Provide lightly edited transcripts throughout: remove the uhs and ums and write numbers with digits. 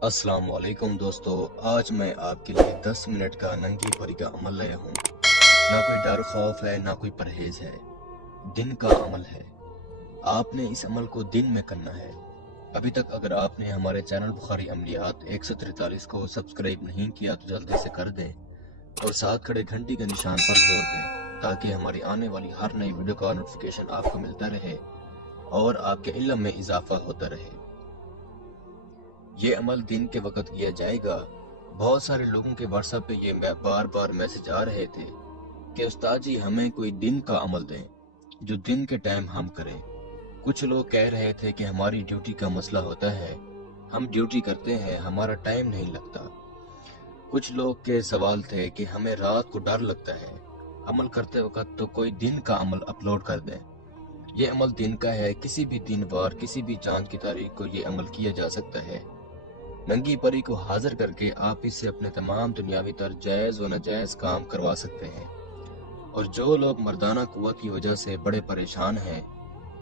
अस्सलाम वालेकुम दोस्तों। आज मैं आपके लिए 10 मिनट का नंगी परी का अमल लाया हूँ। ना कोई डर खौफ है, ना कोई परहेज है। दिन का अमल है। आपने इस अमल को दिन में करना है। अभी तक अगर आपने हमारे चैनल बुखारी अमलियात 143 को सब्सक्राइब नहीं किया तो जल्दी से कर दें और साथ खड़े घंटी के निशान पर जोर दें ताकि हमारी आने वाली हर नई वीडियो का नोटिफिकेशन आपको मिलता रहे और आपके इल्म में इजाफा होता रहे। ये अमल दिन के वक्त किया जाएगा। बहुत सारे लोगों के व्हाट्सएप पे ये बार बार मैसेज आ रहे थे कि उस्ताद जी हमें कोई दिन का अमल दें जो दिन के टाइम हम करें। कुछ लोग कह रहे थे कि हमारी ड्यूटी का मसला होता है, हम ड्यूटी करते हैं, हमारा टाइम नहीं लगता। कुछ लोग के सवाल थे कि हमें रात को डर लगता है अमल करते वक्त, तो कोई दिन का अमल अपलोड कर दें। ये अमल दिन का है, किसी भी दिन वार किसी भी चांद की तारीख को ये अमल किया जा सकता है। नंगी परी को हाजिर करके आप इससे अपने तमाम दुनियावी तर जायज व नाजायज काम करवा सकते हैं। और जो लोग मर्दाना कुव्वत की वजह से बड़े परेशान हैं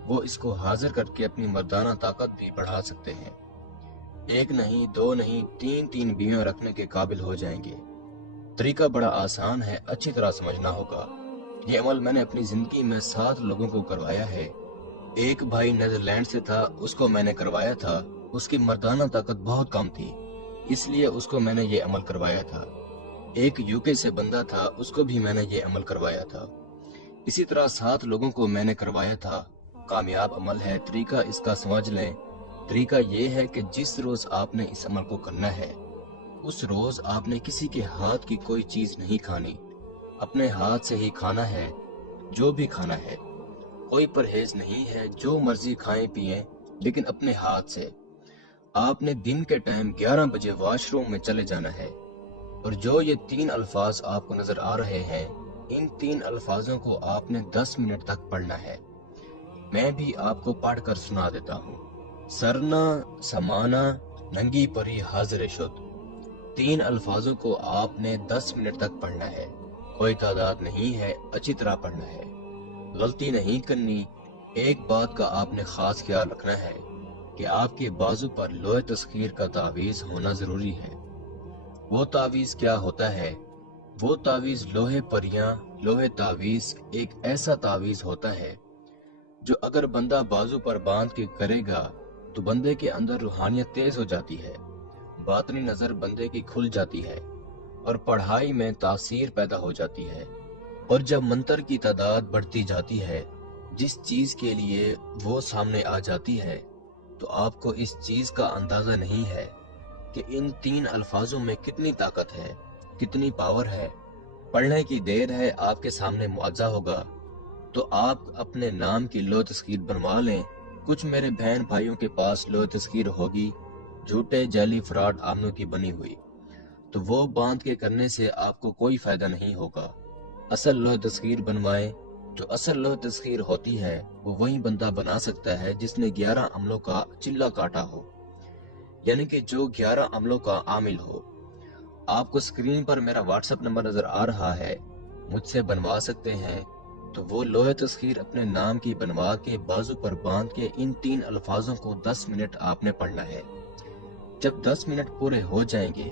वो इसको हाजिर करके अपनी मर्दाना ताकत भी बढ़ा सकते हैं। एक नहीं, दो नहीं, तीन बीवियां रखने के काबिल हो जाएंगे। तरीका बड़ा आसान है, अच्छी तरह समझना होगा। ये अमल मैंने अपनी जिंदगी में 7 लोगों को करवाया है। एक भाई नीदरलैंड से था, उसको मैंने करवाया था। उसकी मर्दाना ताकत बहुत कम थी, इसलिए उसको मैंने ये अमल करवाया था। एक यूके से बंदा था, उसको भी मैंने ये अमल करवाया था। इसी तरह 7 लोगों को मैंने करवाया था। कामयाब अमल है। तरीका इसका समझ लें। तरीका ये है कि जिस रोज आपने इस अमल को करना है उस रोज आपने किसी के हाथ की कोई चीज नहीं खानी। अपने हाथ से ही खाना है जो भी खाना है। कोई परहेज नहीं है, जो मर्जी खाएं पिएं, लेकिन अपने हाथ से। आपने दिन के टाइम 11 बजे वॉशरूम में चले जाना है और जो ये 3 अल्फाज आपको नजर आ रहे हैं, इन 3 अल्फाजों को आपने 10 मिनट तक पढ़ना है। मैं भी आपको पढ़कर सुना देता हूँ। सरना समाना नंगी परी हाजिर शुद। 3 अल्फाजों को आपने 10 मिनट तक पढ़ना है। कोई तादाद नहीं है, अच्छी तरह पढ़ना है, गलती नहीं करनी। एक बात का आपने खास ख्याल रखना है कि आपके बाजू पर लोहे तस्खीर का तावीज होना जरूरी है। वो तावीज क्या होता है? वो तावीज लोहे परियां, लोहे तावीज एक ऐसा तावीज होता है जो अगर बंदा बाजू पर बांध के करेगा तो बंदे के अंदर रूहानियत तेज हो जाती है, बातनी नजर बंदे की खुल जाती है और पढ़ाई में तासीर पैदा हो जाती है। और जब मंत्र की तादाद बढ़ती जाती है, जिस चीज के लिए वो सामने आ जाती है, तो आपको इस चीज का अंदाजा नहीं है कि इन 3 अल्फाजों में कितनी ताकत है, कितनी पावर है। पढ़ने की देर है, आपके सामने मुआवजा होगा। तो आप अपने नाम की लो तस्कीर बनवा लें। कुछ मेरे बहन भाइयों के पास लो तस्कीर होगी झूठे जाली फ्रॉड आमनों की बनी हुई, तो वो बांध के करने से आपको कोई फायदा नहीं होगा। असल लो तस्कीर बनवाएं। जो असल लो तस्खीर होती है वो वही बंदा बना सकता है जिसने 11 अमलों का चिल्ला काटा हो, यानी कि जो 11 अमलों का आमिल हो। आपको स्क्रीन पर मेरा व्हाट्सएप नंबर नजर आ रहा है, मुझसे बनवा सकते हैं। तो वो लोहे तस्खीर अपने नाम की बनवा के बाजू पर बांध के इन 3 अल्फाजों को 10 मिनट आपने पढ़ना है। जब 10 मिनट पूरे हो जाएंगे,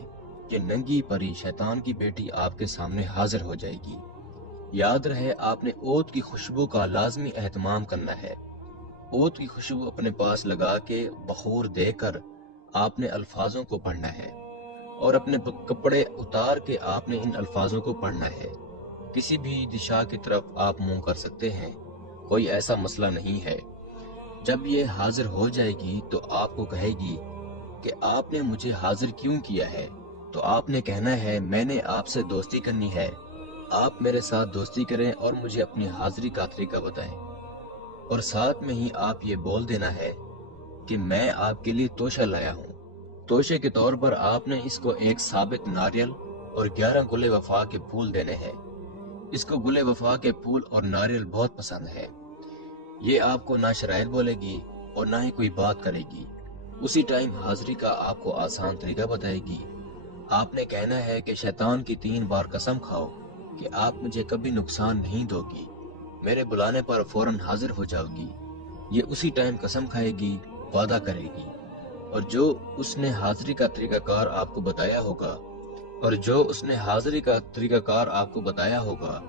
ये नंगी परी शैतान की बेटी आपके सामने हाजिर हो जाएगी। याद रहे, आपने ओत की खुशबू का लाजमी एहतमाम करना है। ओत की खुशबू अपने पास लगा के बखूर देकर आपने अल्फाजों को पढ़ना है और अपने कपड़े उतार के आपने इन अल्फाजों को पढ़ना है। किसी भी दिशा की तरफ आप मुंह कर सकते हैं, कोई ऐसा मसला नहीं है। जब ये हाजिर हो जाएगी तो आपको कहेगी कि आपने मुझे हाजिर क्यों किया है, तो आपने कहना है मैंने आपसे दोस्ती करनी है, आप मेरे साथ दोस्ती करें और मुझे अपनी हाजिरी का तरीका बताएं। और साथ में ही आप ये बोल देना है कि मैं आपके लिए तोशा लाया हूँ। तोशे के तौर पर आपने इसको एक साबित नारियल और 11 गुले वफा के फूल देने हैं। इसको गुले वफा के फूल और नारियल बहुत पसंद है। ये आपको ना शरायर बोलेगी और ना ही कोई बात करेगी। उसी टाइम हाजिरी का आपको आसान तरीका बताएगी। आपने कहना है कि शैतान की 3 बार कसम खाओ कि आप मुझे कभी नुकसान नहीं दोगी, मेरे बुलाने पर फौरन हाजिर हो जाओगी। ये उसी टाइम कसम खाएगी, वादा करेगी اور جو اس نے حاضری کا طریقہ کار آپ کو بتایا ہوگا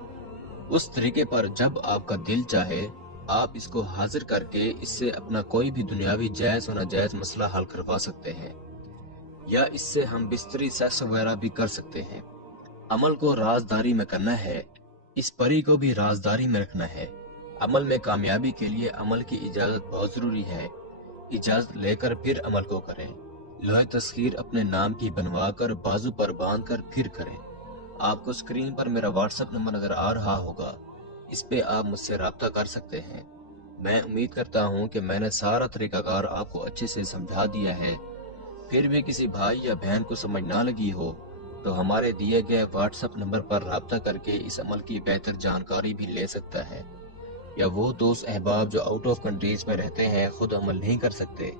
اس طریقے پر جب آپ کا دل چاہے آپ اس کو حاضر کر کے اس سے اپنا کوئی بھی دنیاوی جائز و ناجائز مسئلہ حل کروا سکتے ہیں، یا اس سے ہم بستری سیکس وغیرہ بھی کر سکتے ہیں۔ عمل کو رازداری میں کرنا ہے، اس پری کو بھی رازداری میں رکھنا ہے۔ عمل میں کامیابی کے لیے عمل کی اجازت بہت ضروری ہے، اجازت لے کر پھر عمل کو کریں۔ لوح تسخیر اپنے نام کی بنوا کر بازو پر باندھ کر پھر کریں۔ آپ کو اسکرین پر میرا واٹس ایپ نمبر نظر آ رہا ہوگا، اس پہ آپ مجھ سے رابطہ کر سکتے ہیں۔ میں امید کرتا ہوں کہ میں نے سارا طریقہ کار آپ کو اچھے سے سمجھا دیا ہے۔ پھر بھی کسی بھائی یا بہن کو سمجھ نہ لگی ہو تو ہمارے دیے گئے واٹس ایپ نمبر پر رابطہ کر کے اس عمل کی بہتر جانکاری بھی لے سکتا ہے، یا وہ دوست احباب جو آؤٹ آف کنٹریز میں رہتے ہیں خود عمل نہیں کر سکتے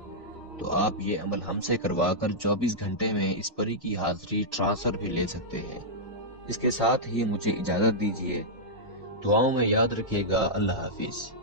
تو آپ یہ عمل ہم سے کروا کر 24 گھنٹے میں اس پری کی حاضری ٹرانسفر بھی لے سکتے ہیں۔ اس کے ساتھ ہی مجھے اجازت دیجیے، دعاؤں میں یاد رکھیے گا۔ اللہ حافظ۔